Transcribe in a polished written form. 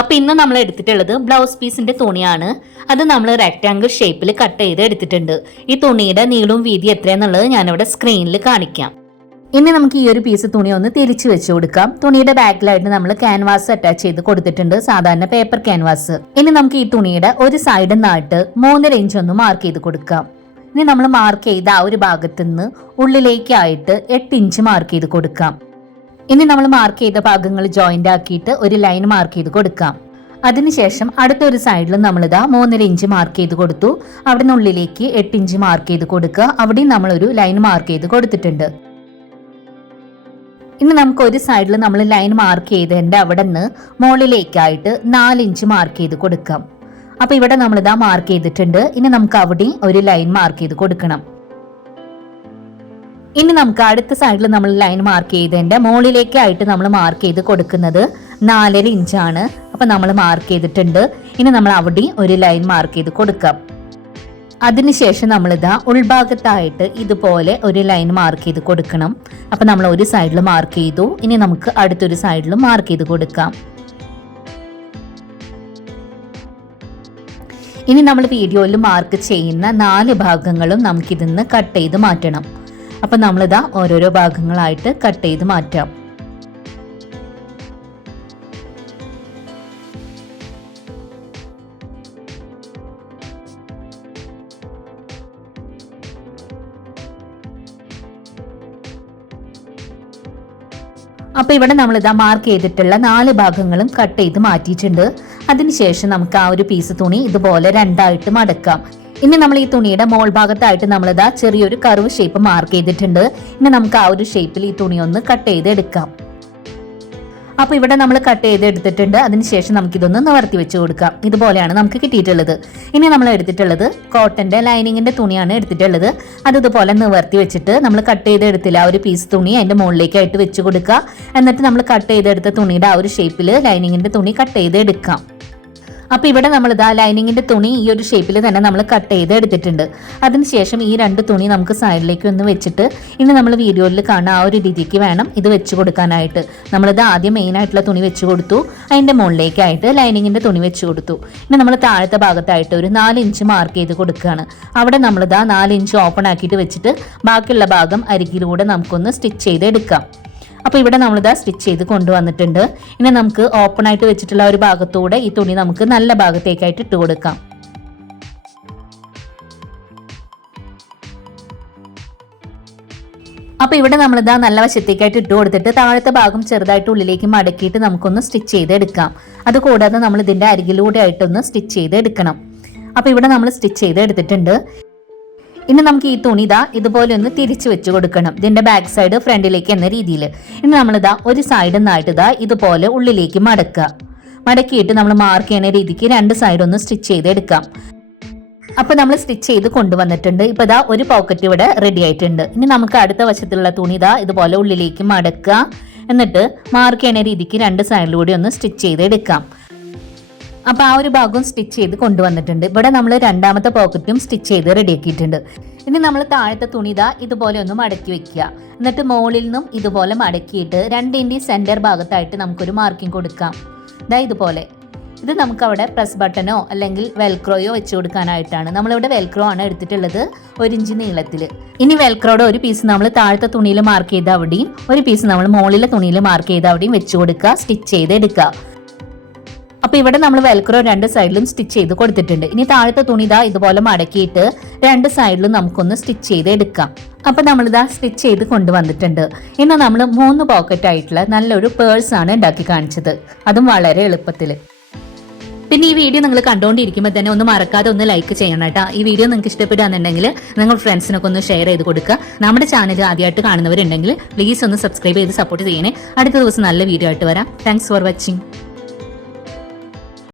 അപ്പോൾ ഇന്ന് നമ്മൾ എടുത്തിട്ടുള്ളത് ബ്ലൗസ് പീസിന്റെ തുണിയാണ്. അത് നമ്മൾ റെക്ടാങ്കിൾ ഷേപ്പിൽ കട്ട് ചെയ്ത് എടുത്തിട്ടുണ്ട്. ഈ തുണിയുടെ നീളവും വീതി എത്രയാണെന്നുള്ളത് ഞാനിവിടെ സ്ക്രീനിൽ കാണിക്കാം. ഇനി നമുക്ക് ഈ ഒരു പീസ് തുണി ഒന്ന് തിരിച്ചു വെച്ച് കൊടുക്കാം. തുണിയുടെ ബാക്കിലായിട്ട് നമ്മൾ ക്യാൻവാസ് അറ്റാച്ച് ചെയ്ത് കൊടുത്തിട്ടുണ്ട്, സാധാരണ പേപ്പർ ക്യാൻവാസ്. ഇനി നമുക്ക് ഈ തുണിയുടെ ഒരു സൈഡിൽ നിന്നായിട്ട് 3.5 ഇഞ്ച് ഒന്ന് മാർക്ക് ചെയ്ത് കൊടുക്കാം. ഇനി നമ്മൾ മാർക്ക് ചെയ്ത ആ ഒരു ഭാഗത്ത് നിന്ന് ഉള്ളിലേക്കായിട്ട് 8 ഇഞ്ച് മാർക്ക് ചെയ്ത് കൊടുക്കാം. ഇനി നമ്മൾ മാർക്ക് ചെയ്ത ഭാഗങ്ങൾ ജോയിന്റ് ആക്കിയിട്ട് ഒരു ലൈൻ മാർക്ക് ചെയ്ത് കൊടുക്കാം. അതിനുശേഷം അടുത്തൊരു സൈഡിൽ നമ്മളിതാ 3.5 ഇഞ്ച് മാർക്ക് ചെയ്ത് കൊടുത്തു. അവിടെ നിന്ന് ഉള്ളിലേക്ക് 8 ഇഞ്ച് മാർക്ക് ചെയ്ത് കൊടുക്കുക. അവിടെയും നമ്മളൊരു ലൈൻ മാർക്ക് ചെയ്ത് കൊടുത്തിട്ടുണ്ട്. ഇനി നമുക്ക് ഒരു സൈഡിൽ നമ്മൾ ലൈൻ മാർക്ക് ചെയ്തതിൻ്റെ അവിടെ നിന്ന് മുകളിലേക്കായിട്ട് 4 ഇഞ്ച് മാർക്ക് ചെയ്ത് കൊടുക്കാം. അപ്പോൾ ഇവിടെ നമ്മളിതാ മാർക്ക് ചെയ്തിട്ടുണ്ട്. ഇനി നമുക്ക് അവിടെയും ഒരു ലൈൻ മാർക്ക് ചെയ്ത് കൊടുക്കണം. ഇനി നമുക്ക് അടുത്ത സൈഡിൽ നമ്മൾ ലൈൻ മാർക്ക് ചെയ്തതിൻ്റെ മുകളിലേക്കായിട്ട് നമ്മൾ മാർക്ക് ചെയ്ത് കൊടുക്കുന്നത് 4.5 ഇഞ്ചാണ്. അപ്പം നമ്മൾ മാർക്ക് ചെയ്തിട്ടുണ്ട്. ഇനി നമ്മൾ അവിടെയും ഒരു ലൈൻ മാർക്ക് ചെയ്ത് കൊടുക്കാം. അതിനുശേഷം നമ്മളിതാ ഉൾഭാഗത്തായിട്ട് ഇതുപോലെ ഒരു ലൈൻ മാർക്ക് ചെയ്ത് കൊടുക്കണം. അപ്പം നമ്മൾ ഒരു സൈഡിൽ മാർക്ക് ചെയ്തു. ഇനി നമുക്ക് അടുത്തൊരു സൈഡിൽ മാർക്ക് ചെയ്ത് കൊടുക്കാം. ഇനി നമ്മൾ വീഡിയോയിൽ മാർക്ക് ചെയ്യുന്ന 4 ഭാഗങ്ങളും നമുക്കിതിന്ന് കട്ട് ചെയ്ത് മാറ്റണം. അപ്പം നമ്മളിതാ ഓരോരോ ഭാഗങ്ങളായിട്ട് കട്ട് ചെയ്ത് മാറ്റാം. അപ്പോൾ ഇവിടെ നമ്മളിതാ മാർക്ക് ചെയ്തിട്ടുള്ള 4 ഭാഗങ്ങളും കട്ട് ചെയ്ത് മാറ്റിയിട്ടുണ്ട്. അതിനുശേഷം നമുക്ക് ആ ഒരു പീസ് തുണി ഇതുപോലെ 2ആയിട്ട് മടക്കാം. ഇനി നമ്മൾ ഈ തുണിയുടെ മോൾ ഭാഗത്തായിട്ട് നമ്മളിതാ ചെറിയൊരു കർവ് ഷേപ്പ് മാർക്ക് ചെയ്തിട്ടുണ്ട്. ഇനി നമുക്ക് ആ ഒരു ഷേപ്പിൽ ഈ തുണി ഒന്ന് കട്ട് ചെയ്ത് എടുക്കാം. അപ്പോൾ ഇവിടെ നമ്മൾ കട്ട് ചെയ്ത് എടുത്തിട്ടുണ്ട്. അതിനുശേഷം നമുക്കിതൊന്ന് നിവർത്തി വെച്ച് കൊടുക്കാം. ഇതുപോലെയാണ് നമുക്ക് കിട്ടിയിട്ടുള്ളത്. ഇനി നമ്മൾ എടുത്തിട്ടുള്ളത് കോട്ടന്റെ ലൈനിങ്ങിന്റെ തുണിയാണ് എടുത്തിട്ടുള്ളത്. അത് ഇതുപോലെ നിവർത്തി വെച്ചിട്ട് നമ്മൾ കട്ട് ചെയ്ത് എടുത്തില്ല ആ ഒരു പീസ് തുണി അതിന്റെ മുകളിലേക്കായിട്ട് വെച്ച് കൊടുക്കുക. എന്നിട്ട് നമ്മൾ കട്ട് ചെയ്തെടുത്ത തുണിയുടെ ആ ഒരു ഷേപ്പിൽ ലൈനിങ്ങിന്റെ തുണി കട്ട് ചെയ്ത് എടുക്കാം. അപ്പോൾ ഇവിടെ നമ്മൾ ഇതാ ലൈനിങ്ങിന്റെ തുണി ഈ ഒരു ഷേപ്പിൽ തന്നെ നമ്മൾ കട്ട് ചെയ്ത് എടുത്തിട്ടുണ്ട്. അതിനുശേഷം ഈ 2 തുണി നമുക്ക് സൈഡിലേക്ക് ഒന്ന് വെച്ചിട്ട് ഇനി നമ്മൾ വീഡിയോയിൽ കാണുന്ന ആ ഒരു രീതിക്ക് വേണം ഇത് വെച്ച് കൊടുക്കാനായിട്ട്. നമ്മളിത് ആദ്യം മെയിൻ ആയിട്ടുള്ള തുണി വെച്ച് കൊടുത്തു. അതിൻ്റെ മുകളിലേക്കായിട്ട് ലൈനിങ്ങിന്റെ തുണി വെച്ച് കൊടുത്തു. ഇനി നമ്മൾ താഴത്തെ ഭാഗത്തായിട്ട് ഒരു 4 ഇഞ്ച് മാർക്ക് ചെയ്ത് കൊടുക്കുകയാണ്. അവിടെ നമ്മളിതാ 4 ഇഞ്ച് ഓപ്പൺ ആക്കിയിട്ട് വെച്ചിട്ട് ബാക്കിയുള്ള ഭാഗം അരികിലൂടെ നമുക്കൊന്ന് സ്റ്റിച്ച് ചെയ്ത് എടുക്കാം. അപ്പോൾ ഇവിടെ നമ്മളിതാ സ്റ്റിച്ച് ചെയ്ത് കൊണ്ടുവന്നിട്ടുണ്ട്. ഇനി നമുക്ക് ഓപ്പൺ ആയിട്ട് വെച്ചിട്ടുള്ള ഒരു ഭാഗത്തൂടെ ഈ തുണി നമുക്ക് നല്ല ഭാഗത്തേക്കായിട്ട് ഇട്ട് കൊടുക്കാം. അപ്പോൾ ഇവിടെ നമ്മളിതാ നല്ല വശത്തേക്കായിട്ട് ഇട്ട് കൊടുത്തിട്ട് താഴത്തെ ഭാഗം ചെറുതായിട്ട് ഉള്ളിലേക്ക് മടക്കിയിട്ട് നമുക്കൊന്ന് സ്റ്റിച്ച് ചെയ്ത് എടുക്കാം. അതുകൂടാതെ നമ്മൾ ഇതിൻ്റെ അരികിലൂടെ ആയിട്ടൊന്ന് സ്റ്റിച്ച് ചെയ്ത് എടുക്കണം. അപ്പോൾ ഇവിടെ നമ്മൾ സ്റ്റിച്ച് ചെയ്ത് എടുത്തിട്ടുണ്ട്. ഇനി നമുക്ക് ഈ തുണി ഇതുപോലെ ഒന്ന് തിരിച്ചു വെച്ച് കൊടുക്കണം. ഇതിന്റെ ബാക്ക് സൈഡ് ഫ്രണ്ടിലേക്ക് എന്ന രീതിയിൽ. ഇനി നമ്മളിതാ ഒരു സൈഡിൽ നിന്നായിട്ട് ഇതുപോലെ ഉള്ളിലേക്ക് മടക്കിയിട്ട് നമ്മൾ മാർക്ക് ചെയ്യുന്ന രീതിക്ക് 2 സൈഡ് ഒന്ന് സ്റ്റിച്ച് ചെയ്ത് എടുക്കാം. അപ്പോൾ നമ്മൾ സ്റ്റിച്ച് ചെയ്ത് കൊണ്ടുവന്നിട്ടുണ്ട്. ഇപ്പോൾ ഇതാ ഒരു പോക്കറ്റ് ഇവിടെ റെഡി ആയിട്ടുണ്ട്. ഇനി നമുക്ക് അടുത്ത വശത്തുള്ള തുണി ഇതുപോലെ ഉള്ളിലേക്ക് മടക്കുക. എന്നിട്ട് മാർക്ക് ചെയ്യുന്ന രീതിക്ക് 2 സൈഡിലൂടെ ഒന്ന് സ്റ്റിച്ച് ചെയ്ത് എടുക്കാം. അപ്പോൾ ആ ഒരു ഭാഗവും സ്റ്റിച്ച് ചെയ്ത് കൊണ്ടുവന്നിട്ടുണ്ട്. ഇവിടെ നമ്മൾ 2ാമത്തെ പോക്കറ്റും സ്റ്റിച്ച് ചെയ്ത് റെഡിയാക്കിയിട്ടുണ്ട്. ഇനി നമ്മൾ താഴത്തെ തുണി ഇതുപോലെ ഒന്ന് മടക്കി വെക്കുക. എന്നിട്ട് മുകളിൽ നിന്നും ഇതുപോലെ മടക്കിയിട്ട് 2ന്റെ സെന്റർ ഭാഗത്തായിട്ട് നമുക്കൊരു മാർക്കിംഗ് കൊടുക്കാം. ഇതുപോലെ. ഇത് നമുക്ക് അവിടെ പ്രസ് ബട്ടണോ അല്ലെങ്കിൽ വെൽക്രോയോ വെച്ച് കൊടുക്കാനായിട്ടാണ്. നമ്മളിവിടെ വെൽക്രോ ആണ് എടുത്തിട്ടുള്ളത് 1 ഇഞ്ച് നീളത്തിൽ. ഇനി വെൽക്രോയുടെ ഒരു പീസ് നമ്മൾ താഴത്തെ തുണിയിൽ മാർക്ക് ചെയ്ത അവിടെയും ഒരു പീസ് നമ്മൾ മുകളിലെ തുണിയിൽ മാർക്ക് ചെയ്ത അവിടെയും വെച്ച് കൊടുക്കുക. സ്റ്റിച്ച് ചെയ്ത് എടുക്കുക. അപ്പോൾ ഇവിടെ നമ്മൾ വെൽക്രോ 2 സൈഡിലും സ്റ്റിച്ച് ചെയ്ത് കൊടുത്തിട്ടുണ്ട്. ഇനി താഴത്തെ തുണി ഇതുപോലെ മടക്കിയിട്ട് 2 സൈഡിലും നമുക്കൊന്ന് സ്റ്റിച്ച് ചെയ്ത് എടുക്കാം. അപ്പോൾ നമ്മളിതാ സ്റ്റിച്ച് ചെയ്ത് കൊണ്ടുവന്നിട്ടുണ്ട്. ഇന്ന് നമ്മൾ 3 പോക്കറ്റ് ആയിട്ടുള്ള നല്ലൊരു പേഴ്സ് ആണ് ഉണ്ടാക്കി കാണിച്ചത്, അതും വളരെ എളുപ്പത്തിൽ. പിന്നെ ഈ വീഡിയോ നിങ്ങൾ കണ്ടുകൊണ്ടിരിക്കുമ്പോൾ തന്നെ ഒന്ന് മറക്കാതെ ഒന്ന് ലൈക്ക് ചെയ്യണം കേട്ടോ. ഈ വീഡിയോ നിങ്ങൾക്ക് ഇഷ്ടപ്പെടുകയാണെന്നുണ്ടെങ്കിൽ നിങ്ങൾ ഫ്രണ്ട്സിനൊക്കെ ഒന്ന് ഷെയർ ചെയ്ത് കൊടുക്കുക. നമ്മുടെ ചാനൽ ആദ്യമായിട്ട് കാണുന്നവരുണ്ടെങ്കിൽ പ്ലീസ് ഒന്ന് സബ്സ്ക്രൈബ് ചെയ്ത് സപ്പോർട്ട് ചെയ്യണേ. അടുത്ത ദിവസം നല്ല വീഡിയോ ആയിട്ട് വരാം. Thanks for watching.